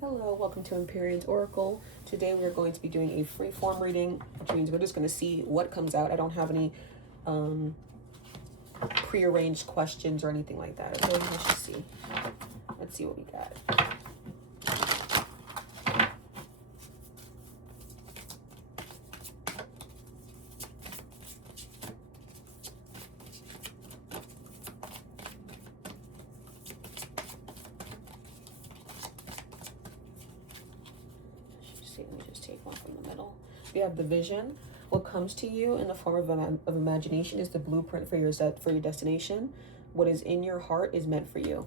Hello, welcome to Imperian's Oracle. Today we're going to be doing a free form reading, which means we're just going to see what comes out. I don't have any prearranged questions or anything like that. Okay, let's just see. Let's see what we got. Let me just take one from the middle. We have the vision. What comes to you in the form of imagination is the blueprint for your destination. What is in your heart is meant for you.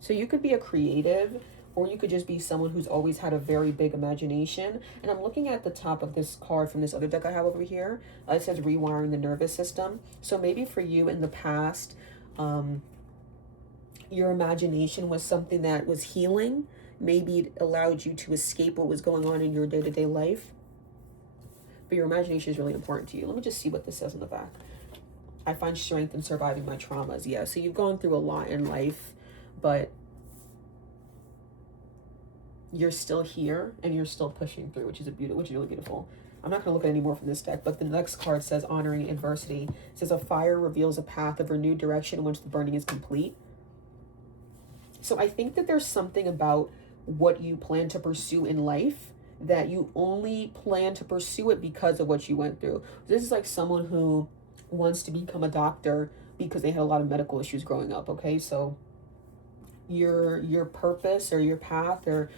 So you could be a creative, or you could just be someone who's always had a very big imagination. And I'm looking at the top of this card from this other deck I have over here. It says rewiring the nervous system. So maybe for you in the past, your imagination was something that was healing. Maybe it allowed you to escape what was going on in your day-to-day life. But your imagination is really important to you. Let me just see what this says in the back. I find strength in surviving my traumas. Yeah, so you've gone through a lot in life, but you're still here and you're still pushing through, which is really beautiful. I'm not going to look at any more from this deck, but the next card says honoring adversity. It says a fire reveals a path of renewed direction once the burning is complete. So I think that there's something about what you plan to pursue in life that you only plan to pursue it because of what you went through. This is like someone who wants to become a doctor because they had a lot of medical issues growing up. Okay, so your purpose or your path or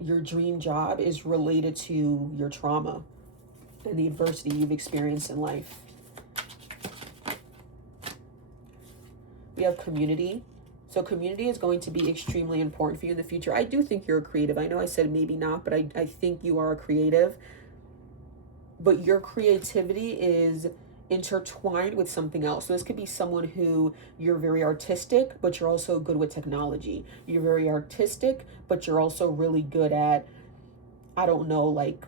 your dream job is related to your trauma and the adversity you've experienced in life. We have community. So community is going to be extremely important for you in the future. I do think you're a creative. I know I said maybe not, but I think you are a creative. But your creativity is intertwined with something else. So this could be someone who you're very artistic, but you're also good with technology. You're very artistic, but you're also really good at, I don't know, like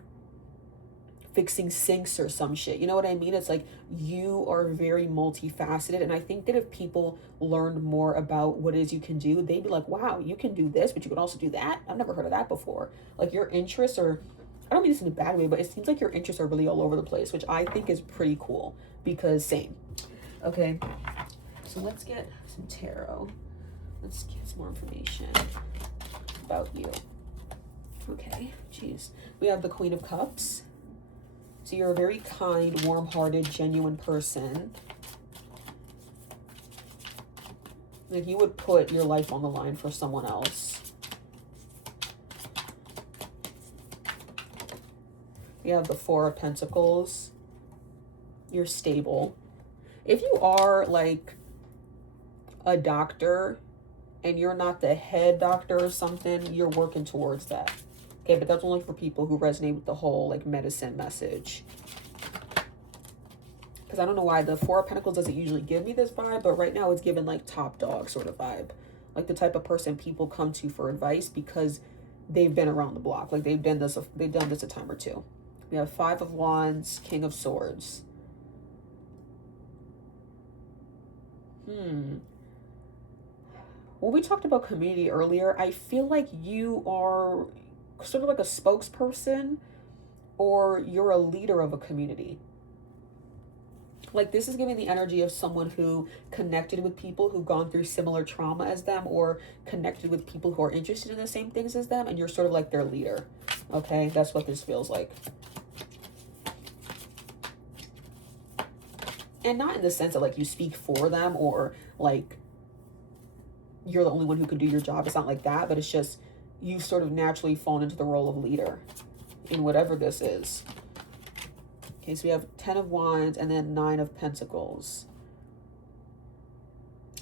fixing sinks or some shit. You know what I mean? It's like you are very multifaceted. And I think that if people learned more about what it is you can do, they'd be like, wow, you can do this, but you can also do that. I've never heard of that before. Like your interests are, I don't mean this in a bad way, but it seems like your interests are really all over the place, which I think is pretty cool because same. Okay, so let's get some tarot. Let's get some more information about you. Okay, geez. We have the Queen of Cups. So you're a very kind, warm-hearted, genuine person. Like you would put your life on the line for someone else. You have the Four of Pentacles. You're stable. If you are like a doctor and you're not the head doctor or something, you're working towards that. Okay, but that's only for people who resonate with the whole like medicine message. Because I don't know why the Four of Pentacles doesn't usually give me this vibe, but right now it's given like top dog sort of vibe. Like the type of person people come to for advice because they've been around the block. Like they've done this a time or two. We have Five of Wands, King of Swords. When we talked about community earlier, I feel like you are sort of like a spokesperson or you're a leader of a community. Like this is giving the energy of someone who connected with people who've gone through similar trauma as them or connected with people who are interested in the same things as them, and you're sort of like their leader. Okay, that's what this feels like. And not in the sense that like you speak for them or like you're the only one who can do your job. It's not like that, but it's just you've sort of naturally fallen into the role of leader in whatever this is. Okay, so we have 10 of Wands and then 9 of Pentacles.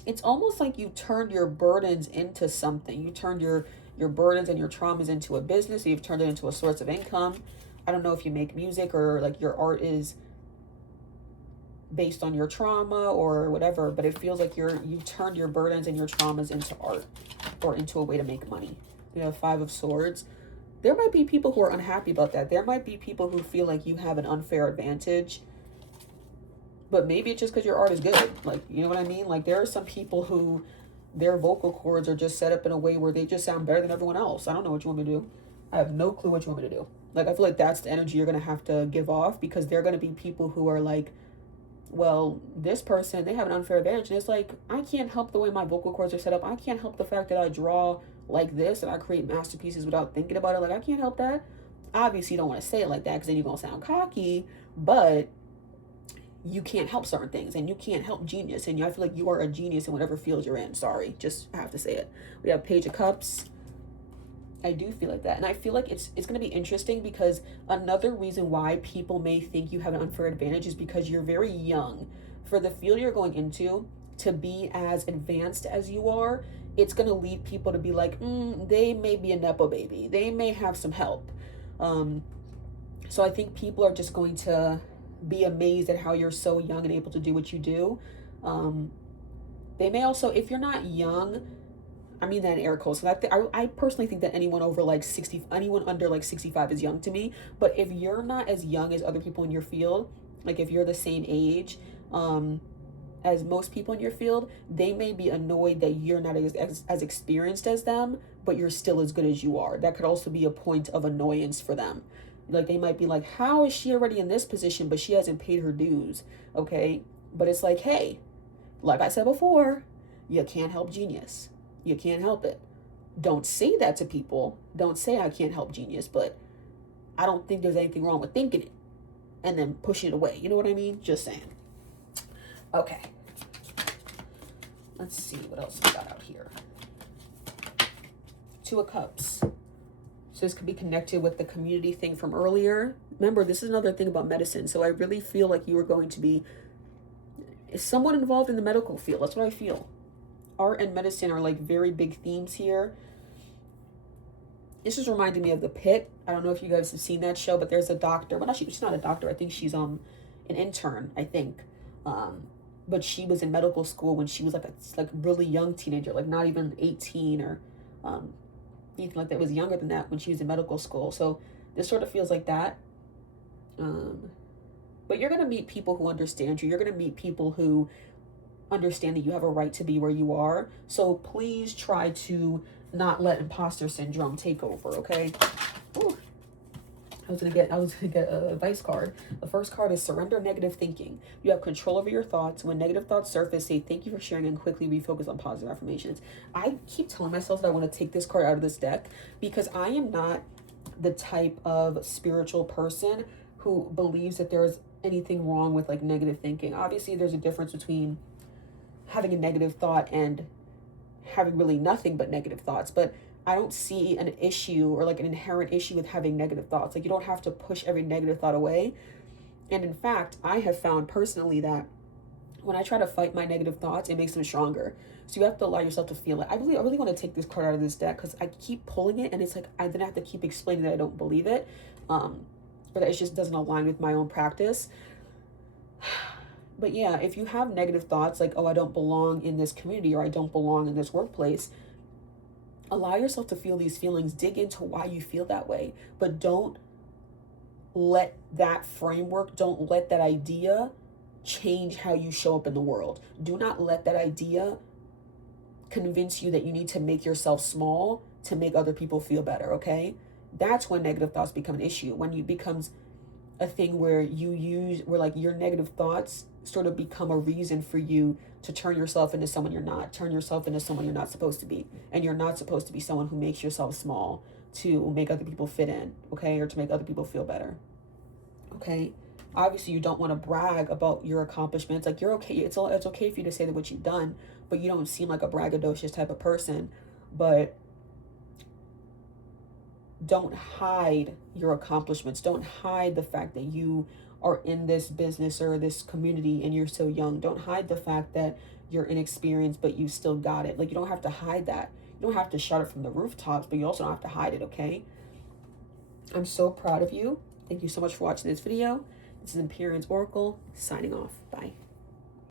It's almost like you turned your burdens into something. You turned your burdens and your traumas into a business. So you've turned it into a source of income. I don't know if you make music or like your art is based on your trauma or whatever, but it feels like you've turned your burdens and your traumas into art or into a way to make money. We have 5 of Swords. There might be people who are unhappy about that. There might be people who feel like you have an unfair advantage, but maybe it's just because your art is good. Like, you know what I mean? Like there are some people who their vocal cords are just set up in a way where they just sound better than everyone else. I don't know what you want me to do. I have no clue what you want me to do. Like, I feel like that's the energy you're going to have to give off, because they're going to be people who are like, well, this person, they have an unfair advantage. And it's like, I can't help the way my vocal cords are set up. I can't help the fact that I draw like this and I create masterpieces without thinking about it. Like, I can't help that. Obviously, you don't want to say it like that because then you're going to sound cocky, but you can't help certain things, and you can't help genius. And I feel like you are a genius in whatever field you're in. Sorry, just I have to say it. We have Page of Cups. I do feel like that. And I feel like it's going to be interesting, because another reason why people may think you have an unfair advantage is because you're very young. For the field you're going into to be as advanced as you are, it's going to lead people to be like, they may be a Nepo baby. They may have some help. So I think people are just going to be amazed at how you're so young and able to do what you do. They may also, if you're not young, I mean that in air quotes. I personally think that anyone over like 60, anyone under like 65 is young to me. But if you're not as young as other people in your field, like if you're the same age as most people in your field, they may be annoyed that you're not as experienced as them, but you're still as good as you are. That could also be a point of annoyance for them. Like, they might be like, how is she already in this position, but she hasn't paid her dues? Okay. But it's like, hey, like I said before, you can't help genius. You can't help it. Don't say that to people. Don't say I can't help genius, but I don't think there's anything wrong with thinking it and then pushing it away. You know what I mean? Just saying. Okay. Let's see what else we got out here. Two of Cups. So this could be connected with the community thing from earlier. Remember, this is another thing about medicine. So I really feel like you are going to be somewhat involved in the medical field. That's what I feel. Art and medicine are like very big themes here. This is reminding me of The Pit. I don't know if you guys have seen that show, but there's a doctor. Well, she's not a doctor. I think she's an intern, I think. But she was in medical school when she was like a really young teenager, like not even 18 or anything like that. Was younger than that when she was in medical school. So this sort of feels like that. But you're going to meet people who understand you. You're going to meet people who understand that you have a right to be where you are. So please try to not let imposter syndrome take over, okay? Ooh. I was gonna get a advice card. The first card is surrender negative thinking. You have control over your thoughts. When negative thoughts surface, say thank you for sharing and quickly refocus on positive affirmations. I keep telling myself that I want to take this card out of this deck because I am not the type of spiritual person who believes that there's anything wrong with like negative thinking. Obviously, there's a difference between having a negative thought and having really nothing but negative thoughts, but I don't see an issue or like an inherent issue with having negative thoughts. Like, you don't have to push every negative thought away. And in fact, I have found personally that when I try to fight my negative thoughts, it makes them stronger. So you have to allow yourself to feel it. I really want to take this card out of this deck because I keep pulling it and it's like I then have to keep explaining that I don't believe it, or that it just doesn't align with my own practice. But yeah, if you have negative thoughts like, oh, I don't belong in this community or I don't belong in this workplace, allow yourself to feel these feelings. Dig into why you feel that way. But don't let that framework, don't let that idea change how you show up in the world. Do not let that idea convince you that you need to make yourself small to make other people feel better, okay? That's when negative thoughts become an issue. When it becomes a thing where where your negative thoughts sort of become a reason for you to turn yourself into someone you're not, turn yourself into someone you're not supposed to be. And you're not supposed to be someone who makes yourself small to make other people fit in, okay? Or to make other people feel better, okay? Obviously, you don't want to brag about your accomplishments. Like, you're okay. It's okay for you to say that what you've done, but you don't seem like a braggadocious type of person. But don't hide your accomplishments. Don't hide the fact that you are in this business or this community and you're so young. Don't hide the fact that you're inexperienced, but you still got it. Like, you don't have to hide that. You don't have to shout it from the rooftops, but you also don't have to hide it, okay? I'm so proud of you. Thank you so much for watching this video. This is Inexperienced Oracle, signing off. Bye.